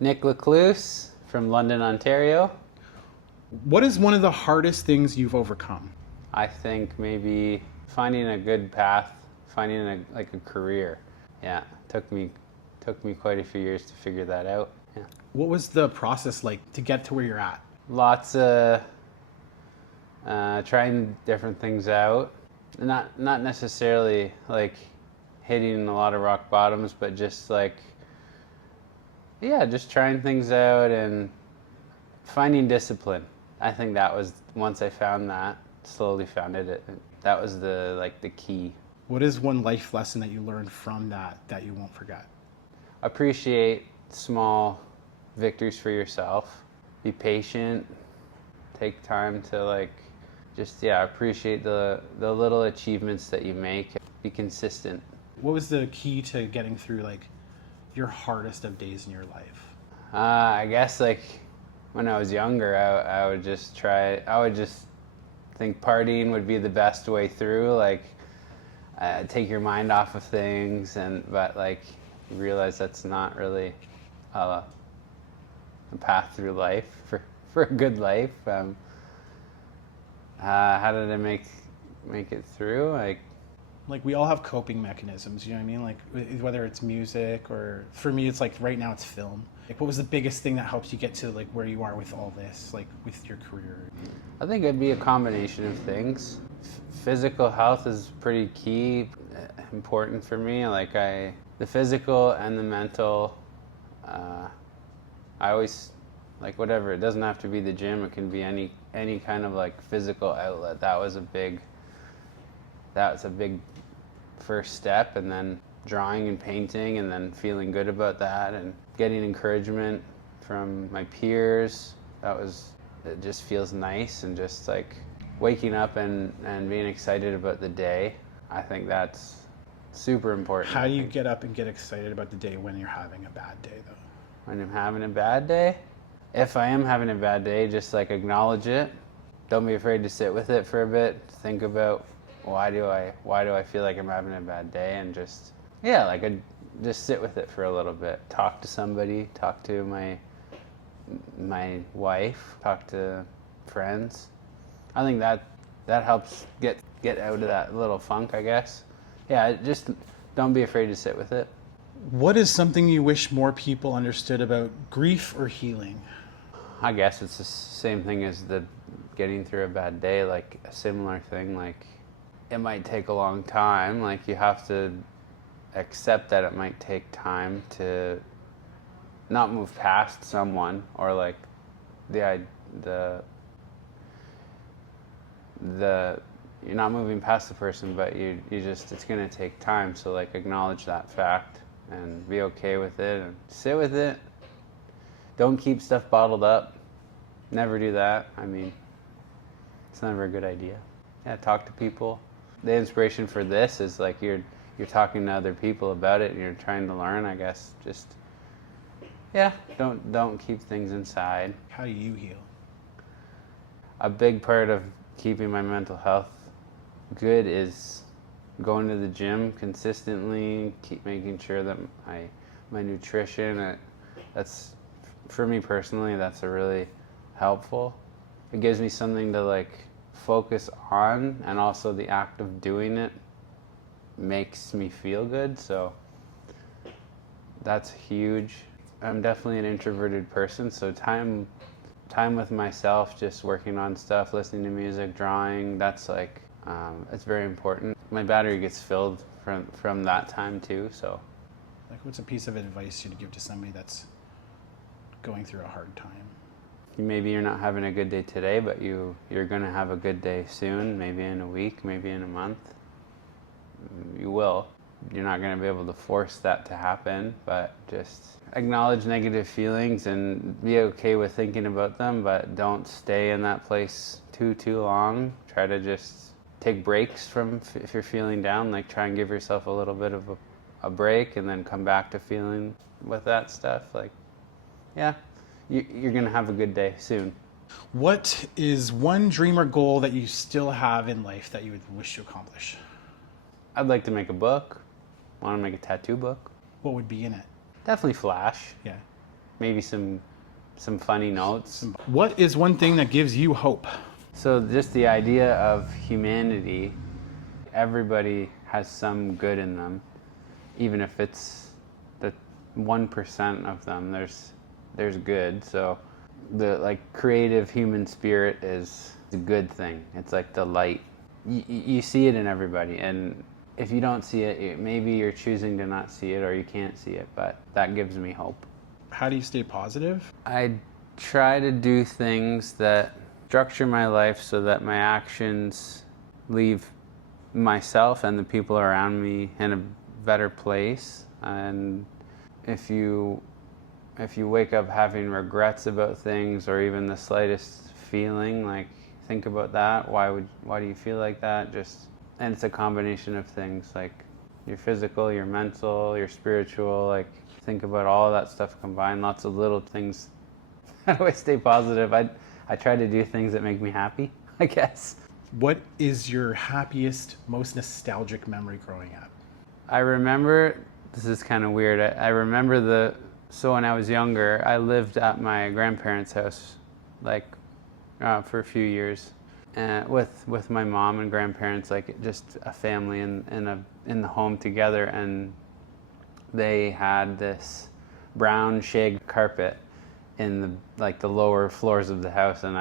Nicolas from London, Ontario. What is one of the hardest things you've overcome? I think maybe finding a good path, finding a career. Yeah, took me quite a few years to figure that out. Yeah. What was the process like to get to where you're at? Lots of trying different things out. Not necessarily like hitting a lot of rock bottoms, but just like, yeah, just trying things out and finding discipline. I think that was, once I found that, slowly found it, that was the key. What is one life lesson that you learned from that you won't forget? Appreciate small victories for yourself. Be patient. Take time to appreciate the little achievements that you make. Be consistent. What was the key to getting through your hardest of days in your life? I guess when I was younger, I would just think partying would be the best way through. Take your mind off of things, but you realize that's not really a path through life for a good life. How did I make it through? We all have coping mechanisms, you know what I mean? Whether it's music or, for me, it's right now it's film. What was the biggest thing that helps you get to where you are with all this, with your career? I think it'd be a combination of things. Physical health is pretty key, important for me. The physical and the mental, I always, whatever, it doesn't have to be the gym, it can be any kind of physical outlet. That was a big first step, and then drawing and painting, and then feeling good about that, and getting encouragement from my peers. It just feels nice, and just waking up and being excited about the day. I think that's super important. How do you get up and get excited about the day when you're having a bad day, though? When I'm having a bad day? If I am having a bad day, just acknowledge it. Don't be afraid to sit with it for a bit. Think about why do I feel like I'm having a bad day, and just sit with it for a little bit. Talk to somebody, talk to my wife, talk to friends. I think that helps get out of that little funk, I guess. Yeah, just don't be afraid to sit with it. What is something you wish more people understood about grief or healing? I guess it's the same thing as the getting through a bad day, a similar thing. It might take a long time. You have to accept that it might take time to not move past someone, or the you're not moving past the person, but you just, it's gonna take time. So acknowledge that fact and be okay with it and sit with it. Don't keep stuff bottled up. Never do that. I mean, it's never a good idea. Yeah, talk to people. The inspiration for this is you're talking to other people about it, and you're trying to learn, I guess. Just, yeah, don't keep things inside. How do you heal? A big part of keeping my mental health good is going to the gym consistently, keep making sure that my nutrition, that's, for me personally, that's a really helpful. It gives me something to focus on, and also the act of doing it makes me feel good, so that's huge. I'm definitely an introverted person, so time with myself, just working on stuff, listening to music, drawing, that's it's very important. My battery gets filled from that time too, so. What's a piece of advice you'd give to somebody that's going through a hard time? Maybe you're not having a good day today, but you're gonna have a good day soon, maybe in a week, maybe in a month. You will. You're not gonna be able to force that to happen, but just acknowledge negative feelings and be okay with thinking about them, but don't stay in that place too long. Try to just take breaks from, if you're feeling down, try and give yourself a little bit of a break, and then come back to feeling with that stuff. Yeah, you're gonna have a good day soon. What is one dream or goal that you still have in life that you would wish to accomplish? I'd like to make a book. Want to make a tattoo book. What would be in it? Definitely Flash. Yeah. Maybe some funny notes. What is one thing that gives you hope? So just the idea of humanity, everybody has some good in them, even if it's the 1% of them. There's good. So the like creative human spirit is a good thing. It's like the light. You see it in everybody, and if you don't see it, maybe you're choosing to not see it or you can't see it, but that gives me hope. How do you stay positive? I try to do things that structure my life so that my actions leave myself and the people around me in a better place. And if you wake up having regrets about things or even the slightest feeling, like think about that. Why do you feel like that? And it's a combination of things, like your physical, your mental, your spiritual, like think about all of that stuff combined, lots of little things. How do I stay positive? I try to do things that make me happy, I guess. What is your happiest, most nostalgic memory growing up? I remember, this is kind of weird, I remember so when I was younger, I lived at my grandparents' house, like for a few years, with my mom and grandparents, like just a family in the home together, and they had this brown shag carpet in the lower floors of the house, and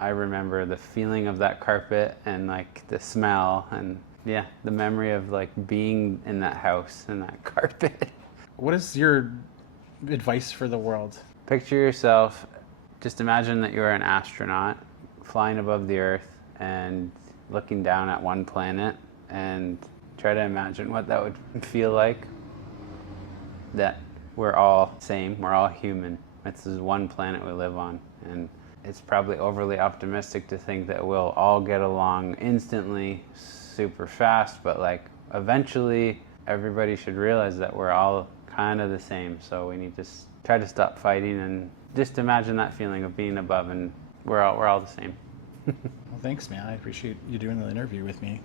I remember the feeling of that carpet and like the smell and yeah, the memory of like being in that house and that carpet. What is your advice for the world? Picture yourself, just imagine that you're an astronaut flying above the Earth and looking down at one planet, and try to imagine what that would feel like. That we're all same, we're all human. This is one planet we live on, and it's probably overly optimistic to think that we'll all get along instantly, super fast, but like eventually everybody should realize that we're all kind of the same. So we need to try to stop fighting and just imagine that feeling of being above, and we're all the same. Well, thanks, man. I appreciate you doing the interview with me.